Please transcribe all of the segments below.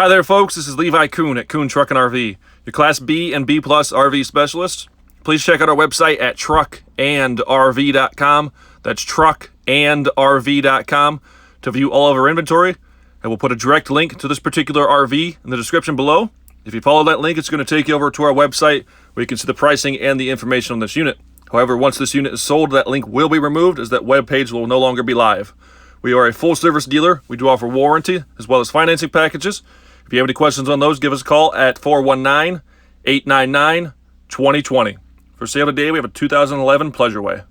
Hi there, folks. This is Levi Kuhn at Kuhn Truck and RV, your Class B and B Plus RV specialist. Please check out our website at truckandrv.com. That's truckandrv.com to view all of our inventory. And we'll put a direct link to this particular RV in the description below. If you follow that link, it's going to take you over to our website where you can see the pricing and the information on this unit. However, once this unit is sold, that link will be removed as that web page will no longer be live. We are a full-service dealer. We do offer warranty as well as financing packages. If you have any questions on those, give us a call at 419-899-2020. For sale today, we have a 2011 Pleasureway.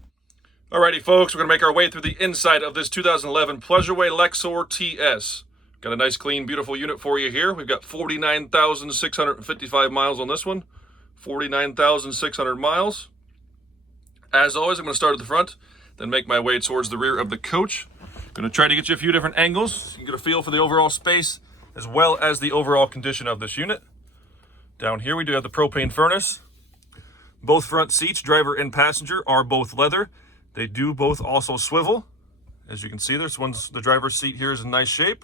Alrighty, folks, we're going to make our way through the inside of this 2011 Pleasureway Lexor-TS. Got a nice, clean, beautiful unit for you here. We've got 49,655 miles on this one. 49,600 miles. As always, I'm going to start at the front, then make my way towards the rear of the coach. Going to try to get you a few different angles so you can get a feel for the overall space as well as the overall condition of this unit. Down here we do have the propane furnace. Both front seats, driver and passenger, are both leather. They do both also swivel. As you can see, this one's the driver's seat here is in nice shape.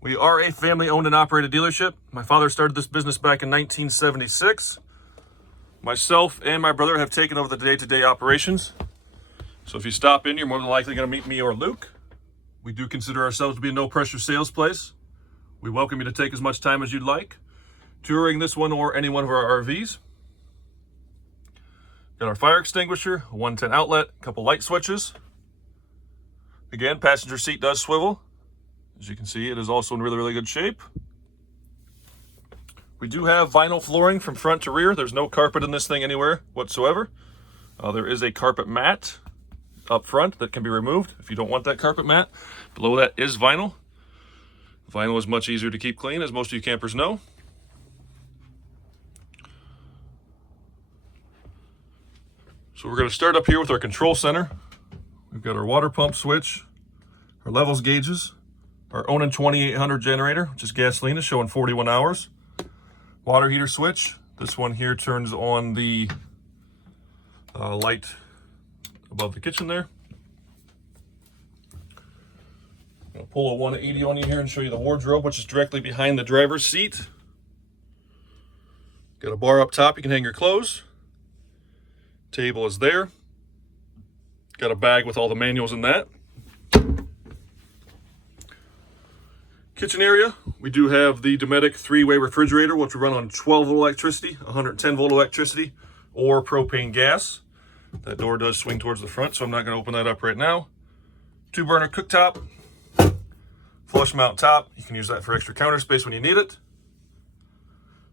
We are a family-owned and operated dealership. My father started this business back in 1976. Myself and my brother have taken over the day-to-day operations. So if you stop in, you're more than likely going to meet me or Luke. We do consider ourselves to be a no-pressure sales place. We welcome you to take as much time as you'd like touring this one or any one of our RVs. Got our fire extinguisher, a 110 outlet, a couple light switches. Again, passenger seat does swivel. As you can see, it is also in really, really good shape. We do have vinyl flooring from front to rear. There's no carpet in this thing anywhere whatsoever. There is a carpet mat up front that can be removed if you don't want that carpet mat. Below that is vinyl. Vinyl is much easier to keep clean, as most of you campers know. So we're going to start up here with our control center. We've got our water pump switch, our levels gauges, our Onan 2800 generator, which is gasoline, is showing 41 hours. Water heater switch. This one here turns on the light above the kitchen there. I'm going to pull a 180 on you here and show you the wardrobe, which is directly behind the driver's seat. Got a bar up top you can hang your clothes. Table is there. Got a bag with all the manuals in that. Kitchen area, we do have the Dometic 3-way refrigerator, which will run on 12-volt electricity, 110-volt electricity, or propane gas. That door does swing towards the front, so I'm not going to open that up right now. 2-burner cooktop, flush mount top. You can use that for extra counter space when you need it.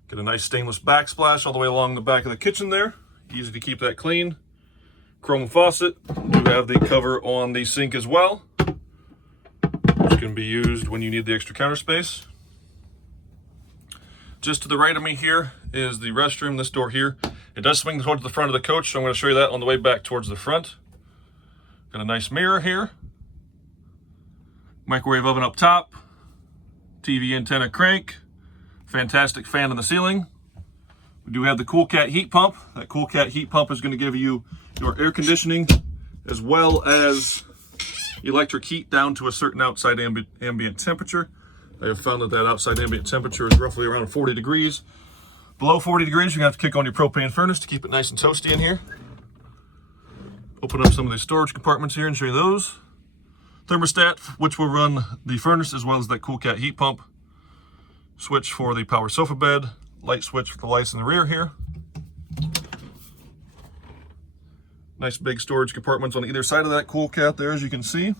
Get a nice stainless backsplash all the way along the back of the kitchen there. Easy to keep that clean. Chrome faucet. We do have the cover on the sink as well, which can be used when you need the extra counter space. Just to the right of me here is the restroom, this door here. It does swing towards the front of the coach, so I'm going to show you that on the way back towards the front. Got a nice mirror here. Microwave oven up top. TV antenna crank. Fantastic fan in the ceiling. We do have the Cool-Cat heat pump. That Cool-Cat heat pump is going to give you your air conditioning as well as electric heat down to a certain outside ambient temperature. I have found that outside ambient temperature is roughly around 40 degrees. Below 40 degrees, you're going to have to kick on your propane furnace to keep it nice and toasty in here. Open up some of these storage compartments here and show you those. Thermostat, which will run the furnace as well as that Cool-Cat heat pump. Switch for the power sofa bed. Light switch for the lights in the rear here. Nice big storage compartments on either side of that Cool-Cat there, as you can see.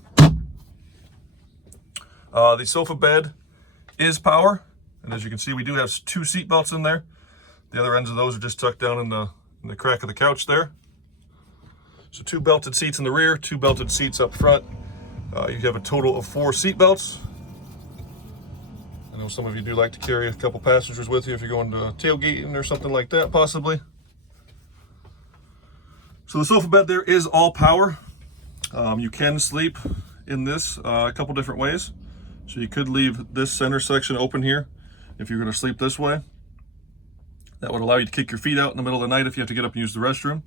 The sofa bed is power, and as you can see, we do have 2 seat belts in there. The other ends of those are just tucked down in the crack of the couch there. So 2 belted seats in the rear, 2 belted seats up front. You have a total of 4 seat belts. I know some of you do like to carry a couple passengers with you if you're going to tailgating or something like that, possibly. So the sofa bed there is all power. You can sleep in this a couple different ways. So you could leave this center section open here if you're going to sleep this way. That would allow you to kick your feet out in the middle of the night if you have to get up and use the restroom.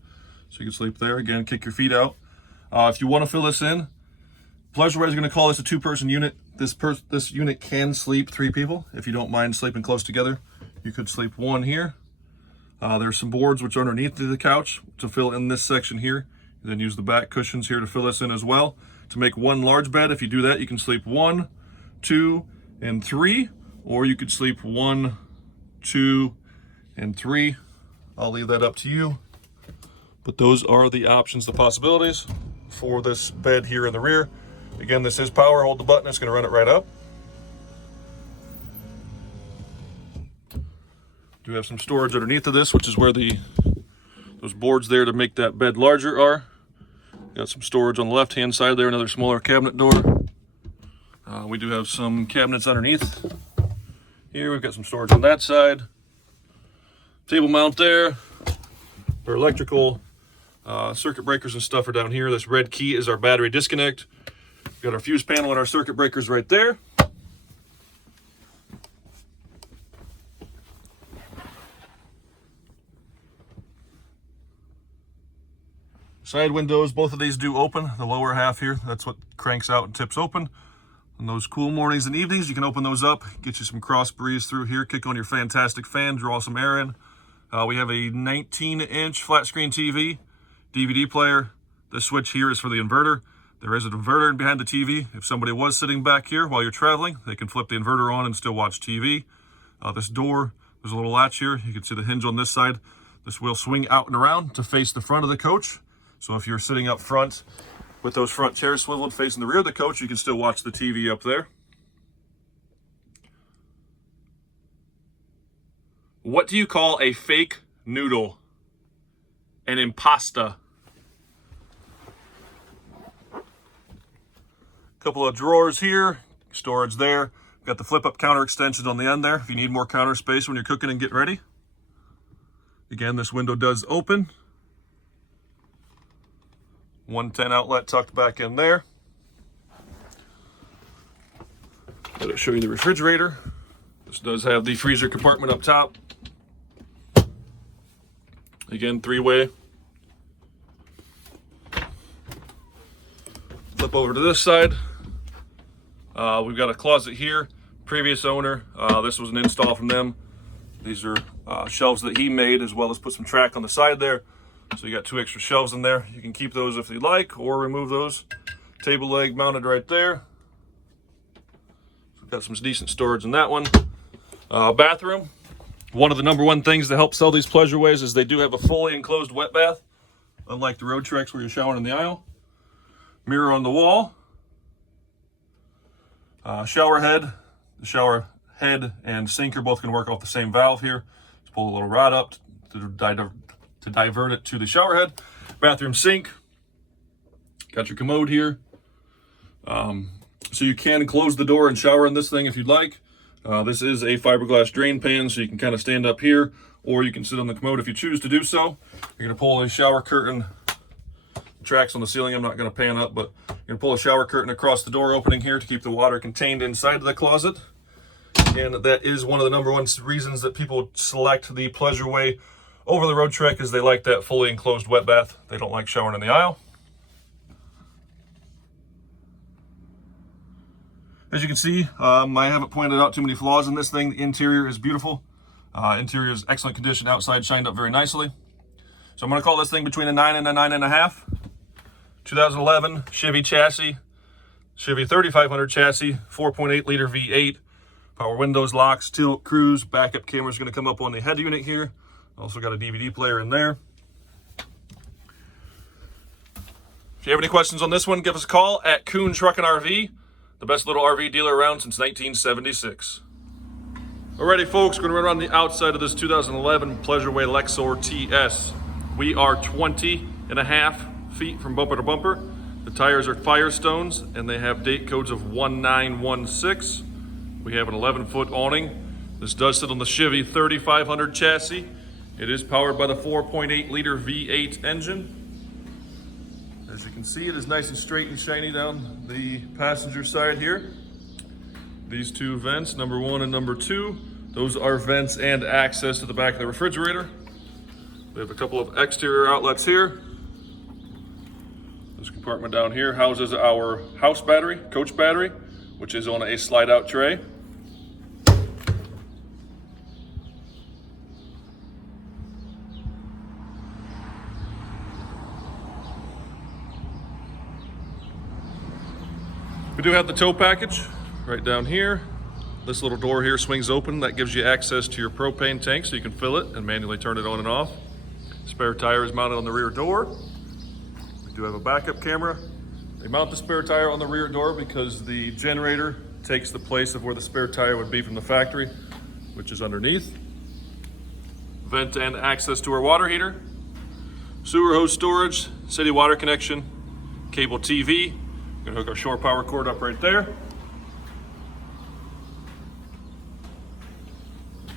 So you can sleep there. Again, kick your feet out. If you want to fill this in, Pleasureway is going to call this a 2-person unit. This unit can sleep 3 people. If you don't mind sleeping close together, you could sleep 1 here. There's some boards which are underneath the couch to fill in this section here. You then use the back cushions here to fill this in as well. To make 1 large bed, if you do that, you can sleep 1, 2, and 3, or you could sleep 1, 2, and 3. I'll leave that up to you. But those are the options, the possibilities for this bed here in the rear. Again, this is power. Hold the button, it's gonna run it right up. Do have some storage underneath of this, which is where those boards there to make that bed larger are. Got some storage on the left hand side there, another smaller cabinet door. We do have some cabinets underneath here. We've got some storage on that side. Table mount there for electrical. Circuit breakers and stuff are down here. This red key is our battery disconnect. We've got our fuse panel and our circuit breakers right there. Side windows, both of these do open. The lower half here, that's what cranks out and tips open. On those cool mornings and evenings, you can open those up, get you some cross breeze through here, kick on your fantastic fan, draw some air in. We have a 19-inch flat screen TV, DVD player. This switch here is for the inverter. There is an inverter behind the TV. If somebody was sitting back here while you're traveling, they can flip the inverter on and still watch TV. This door, there's a little latch here. You can see the hinge on this side. This will swing out and around to face the front of the coach. So if you're sitting up front with those front chairs swiveled facing the rear of the coach, you can still watch the TV up there. What do you call a fake noodle? An impasta. Couple of drawers here, storage there. Got the flip-up counter extensions on the end there if you need more counter space when you're cooking and getting ready. Again, this window does open. 110 outlet tucked back in there. I'll show you the refrigerator. This does have the freezer compartment up top. Again, 3-way. Flip over to this side. We've got a closet here. Previous owner, this was an install from them. These are shelves that he made, as well as put some track on the side there. So you got 2 extra shelves in there. You can keep those if you like, or remove those. Table leg mounted right there. Got some decent storage in that one. Bathroom. One of the #1 things to help sell these Pleasureways is they do have a fully enclosed wet bath, unlike the Road Treks where you're showering in the aisle. Mirror on the wall. Shower head. The shower head and sink are both going to work off the same valve here. Just pull a little rod up to divert it to the shower head. Bathroom sink. Got your commode here. So you can close the door and shower in this thing if you'd like. This is a fiberglass drain pan, so you can kind of stand up here, or you can sit on the commode if you choose to do so. You're going to pull a shower curtain. Tracks on the ceiling, I'm not going to pan up, but you're going to pull a shower curtain across the door opening here to keep the water contained inside of the closet. And that is one of the #1 reasons that people select the Pleasureway over the Road Trek, is they like that fully enclosed wet bath. They don't like showering in the aisle. As you can see, I haven't pointed out too many flaws in this thing. The interior is beautiful. Interior is excellent condition. Outside shined up very nicely. So I'm going to call this thing between a 9 and a 9.5. 2011 Chevy chassis, Chevy 3500 chassis, 4.8 liter V8. Power windows, locks, tilt, cruise. Backup camera is going to come up on the head unit here. Also got a DVD player in there. If you have any questions on this one, give us a call at Kuhn Truck and RV. The best little RV dealer around since 1976. Alrighty folks, we're going to run around the outside of this 2011 Pleasureway Lexor-TS. We are 20.5 feet from bumper to bumper. The tires are Firestones and they have date codes of 1916. We have an 11-foot awning. This does sit on the Chevy 3500 chassis. It is powered by the 4.8 liter V8 engine. As you can see, it is nice and straight and shiny down the passenger side here. These 2 vents, #1 and #2, those are vents and access to the back of the refrigerator. We have a couple of exterior outlets here. This compartment down here houses our house battery, coach battery. which is on a slide out tray. We do have the tow package right down here. This little door here swings open. That gives you access to your propane tank so you can fill it and manually turn it on and off. Spare tire is mounted on the rear door. We do have a backup camera. They mount the spare tire on the rear door because the generator takes the place of where the spare tire would be from the factory, which is underneath. Vent and access to our water heater. Sewer hose storage, city water connection, cable TV. We're gonna hook our shore power cord up right there.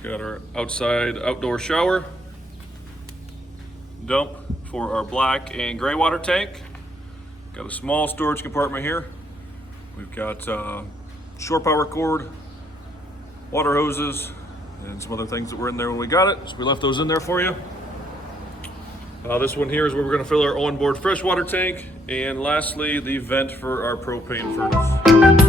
Got our outdoor shower. Dump for our black and gray water tank. Got a small storage compartment here. We've got shore power cord, water hoses, and some other things that were in there when we got it. So we left those in there for you. This one here is where we're gonna fill our onboard freshwater tank. And lastly, the vent for our propane furnace.